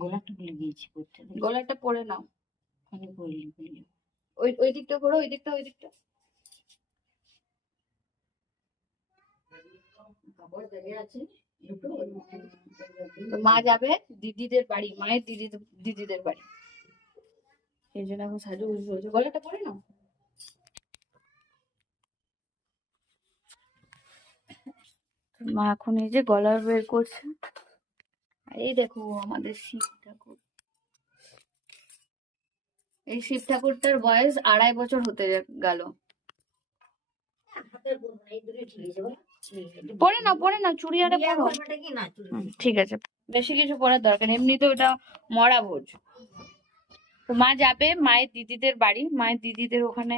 গোলাপটা ভুলে গিয়েছি করতে। গলাটা পরে নাও, ওখানে পড়লি বললি। ওই দিকটা করো, ওই দিকটা। কাপড় বেরিয়ে আছে দুটো। তো মা যাবে দিদিদের বাড়ি, মায়ের দিদিদের বাড়ি, এই জন্য এখন সাজু গুজু হয়েছে। গলাটা পরে নাও। মা এখন এই যে গলা বের করছে। এই দেখো আমাদের শিব ঠাকুর, এই শিব ঠাকুরটার বয়স 2.5 বছর হতে গেল। পরে না চুড়ি আরে পরো। ঠিক আছে, বেশি কিছু পরার দরকার নেই, এমনি তো ওটা মরা ভোজ। তো মা যাবে মায়ের দিদিদের বাড়ি, মায়ের দিদিদের ওখানে